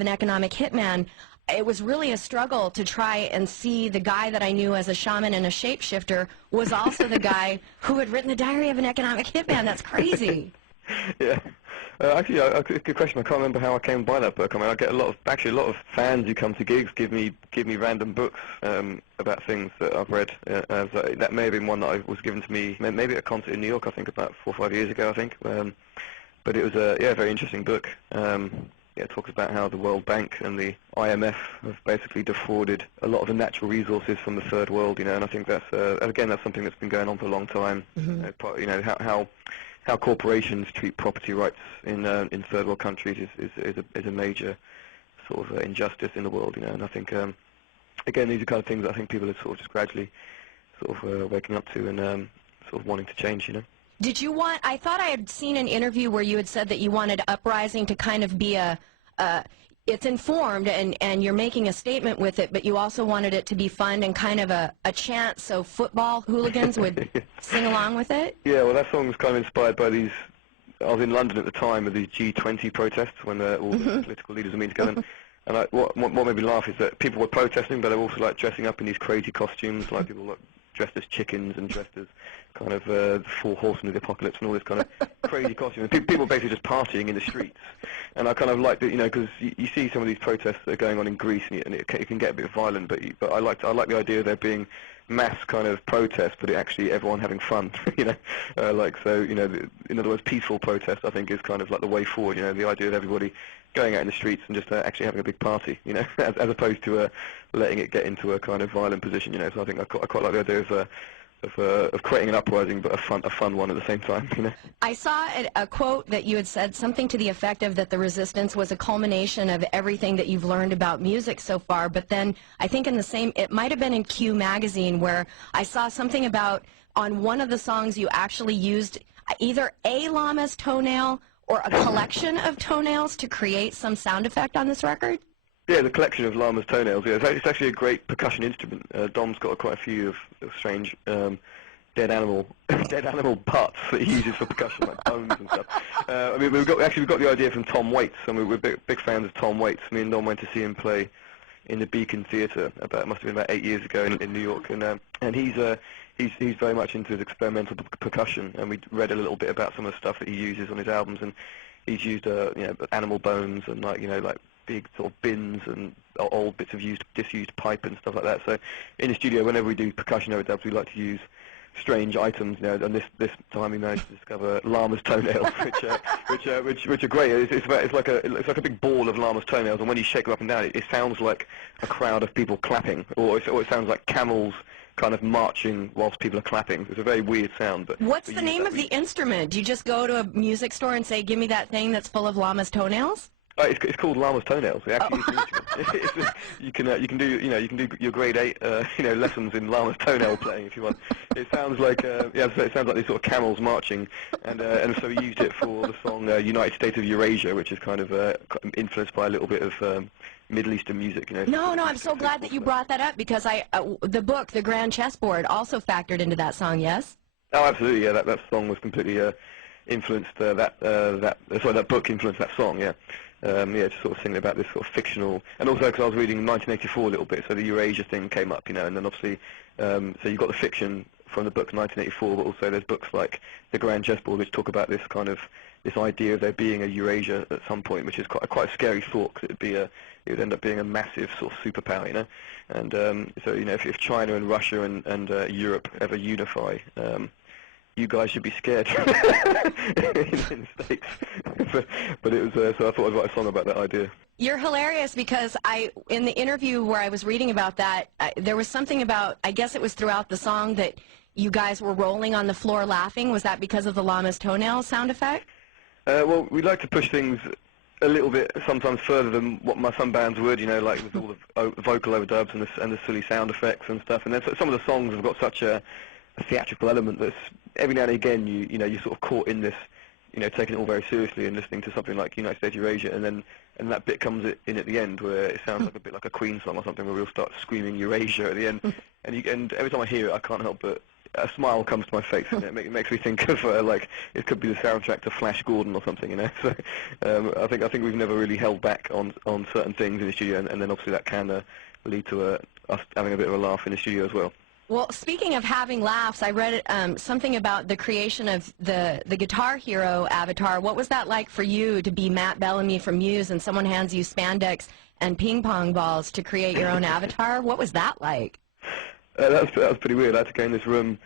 an economic hitman, it was really a struggle to try and see the guy that I knew as a shaman and a shapeshifter was also the guy who had written the Diary of an Economic Hitman. That's crazy. Yeah. Actually, good question. I can't remember how I came by that book. I mean, I get a lot of fans who come to gigs give me random books about things that I've read. That may have been one that was given to me maybe at a concert in New York, I think, about 4 or 5 years ago, I think. But it was a very interesting book. It talks about how the World Bank and the IMF have basically defrauded a lot of the natural resources from the third world, and I think that's again that's something that's been going on for a long time. Mm-hmm. How corporations treat property rights in third world countries is a major sort of injustice in the world, and I think again these are kind of things that I think people are sort of just gradually sort of waking up to and sort of wanting to change, Did you want, I thought I had seen an interview where you had said that you wanted Uprising to kind of be it's informed and you're making a statement with it, but you also wanted it to be fun and kind of a chant so football hooligans would sing along with it? Yeah, well that song was kind of inspired by these, I was in London at the time with these G20 protests when all the political leaders were meeting together. And what made me laugh is that people were protesting, but they were also like dressing up in these crazy costumes, like people dressed as chickens and dressed as kind of the four horsemen of the apocalypse and all this kind of crazy costume. And people basically just partying in the streets. And I kind of liked it, because you see some of these protests that are going on in Greece, and it can get a bit violent. But I like the idea of there being mass kind of protests, but actually everyone having fun, in other words, peaceful protest I think is kind of like the way forward. The idea of everybody going out in the streets and just actually having a big party, as opposed to letting it get into a kind of violent position, So I think I quite like the idea of creating an uprising, but a fun one at the same time, I saw a quote that you had said something to the effect of that the resistance was a culmination of everything that you've learned about music so far, but then I think it might have been in Q magazine where I saw something about on one of the songs you actually used either a llama's toenail or a collection of toenails to create some sound effect on this record? Yeah, the collection of llama's toenails. Yeah, it's actually a great percussion instrument. Dom's got quite a few of strange dead animal butts that he uses for percussion, like bones and stuff. I mean, we got the idea from Tom Waits, and we're big fans of Tom Waits. Me and Dom went to see him play in the Beacon Theatre it must have been about 8 years ago in New York, and he's very much into his experimental percussion, and we read a little bit about some of the stuff that he uses on his albums, and he's used animal bones and like big sort of bins and old bits of disused pipe and stuff like that. So in the studio, whenever we do percussion overdubs, we like to use strange items, and this time we managed to discover llama's toenails, which are great. It's like a big ball of llama's toenails, and when you shake them up and down, it sounds like a crowd of people clapping, or it sounds like camels kind of marching whilst people are clapping. It's a very weird sound. But what's the name of the instrument? Do you just go to a music store and say, "Give me that thing that's full of llama's toenails"? It's called llama's toenails. It actually is an instrument. You can do your grade 8 lessons in llama's toenail playing if you want. It sounds like it sounds like these sort of camels marching, and so we used it for the song United States of Eurasia, which is kind of influenced by a little bit of Middle Eastern music. No, I'm so glad that you brought that up because the book, The Grand Chessboard, also factored into that song. Yes. Oh, absolutely. Yeah, that song was completely influenced that book influenced that song. Yeah. Just sort of thinking about this sort of fictional, and also because I was reading 1984 a little bit, so the Eurasia thing came up, and then obviously, so you've got the fiction from the book 1984, but also there's books like The Grand Chessboard, which talk about this kind of, this idea of there being a Eurasia at some point, which is quite a scary thought, because it would end up being a massive sort of superpower, and so, if China and Russia and Europe ever unify, you guys should be scared in the States. but it was so I thought I'd write a song about that idea. You're hilarious because in the interview where I was reading about that, there was something about, I guess it was throughout the song, that you guys were rolling on the floor laughing. Was that because of the llama's toenail sound effect? Well, we like to push things a little bit sometimes further than what some bands would, like with all the vocal overdubs and the silly sound effects and stuff. And then some of the songs have got such a theatrical element that's every now and again you're sort of caught in this, taking it all very seriously and listening to something like United States of Eurasia, and that bit comes in at the end where it sounds like a bit like a Queen song or something, where we'll start screaming Eurasia at the end, and every time I hear it, I can't help but a smile comes to my face, and it makes me think of like it could be the soundtrack to Flash Gordon or something, you know. So I think we've never really held back on certain things in the studio, and then obviously that can lead to us having a bit of a laugh in the studio as well. Well, speaking of having laughs, I read something about the creation of the Guitar Hero avatar. What was that like for you to be Matt Bellamy from Muse and someone hands you spandex and ping pong balls to create your own avatar? What was that like? That was pretty weird. I had to go in this room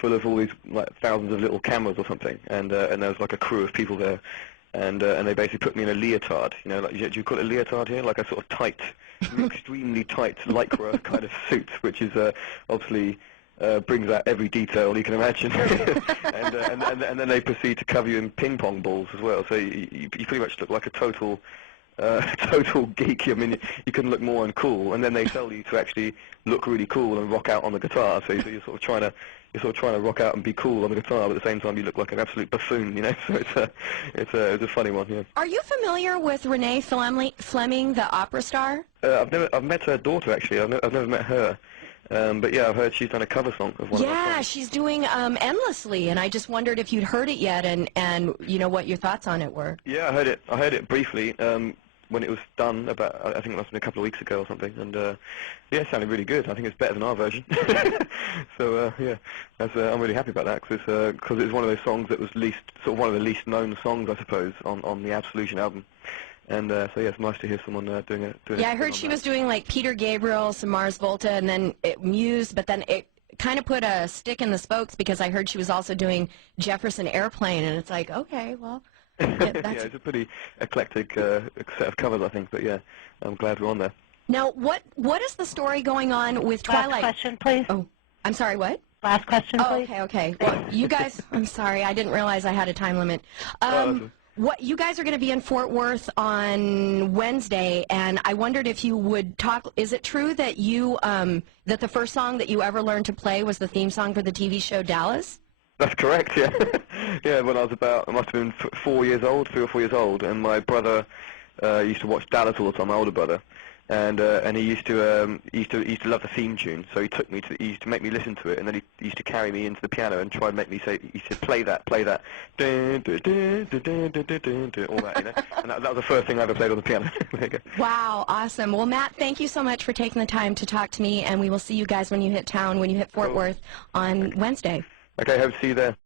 full of all these like thousands of little cameras or something, and there was like a crew of people there, and they basically put me in a leotard. You know, like, do you call it a leotard here? Like a sort of tight, extremely tight lycra kind of suit, which is obviously brings out every detail you can imagine. and then they proceed to cover you in ping pong balls as well. So you pretty much look like a total geek. I mean, you couldn't look more uncool. And then they tell you to actually look really cool and rock out on the guitar. So you're sort of trying to rock out and be cool on the guitar, but at the same time you look like an absolute buffoon, you know. So it's a funny one. Yeah. Are you familiar with Renee Fleming, the opera star? I've met her daughter actually. I've never met her. But yeah, I've heard she's done a cover song of one of my songs. She's doing Endlessly, and I just wondered if you'd heard it yet, and you know what your thoughts on it were. Yeah, I heard it briefly when it was done about, I think it must have been a couple of weeks ago or something, and yeah, it sounded really good. I think it's better than our version. So yeah, I'm really happy about that because it's one of those songs that was one of the least known songs, I suppose, on the Absolution album. And so yeah, it's nice to hear someone doing it. Yeah, I heard she was doing like Peter Gabriel, some Mars Volta, and then Muse, but then it kind of put a stick in the spokes because I heard she was also doing Jefferson Airplane, and it's like, okay, well. Yeah, it's a pretty eclectic set of covers, I think, but yeah, I'm glad we're on there. Now, what is the story going on with Twilight? Last question, please. Oh, I'm sorry, what? Last question, please. Okay. Well, you guys, I'm sorry, I didn't realize I had a time limit. You guys are going to be in Fort Worth on Wednesday, and I wondered if you would talk. Is it true that that the first song that you ever learned to play was the theme song for the TV show Dallas? That's correct, yeah. Yeah, when I must have been 3 or 4 years old, and my brother used to watch Dallas all the time, my older brother, and he used to love the theme tune, so he used to make me listen to it, and then he used to carry me into the piano and try and make me say, he said, play that, dun, dun, dun, dun, dun, dun, dun, dun, all that, you know, and that was the first thing I ever played on the piano. There you go. Wow, awesome. Well, Matt, thank you so much for taking the time to talk to me, and we will see you guys when you hit town, when you hit Fort Worth on Wednesday. Okay, hope to see you there.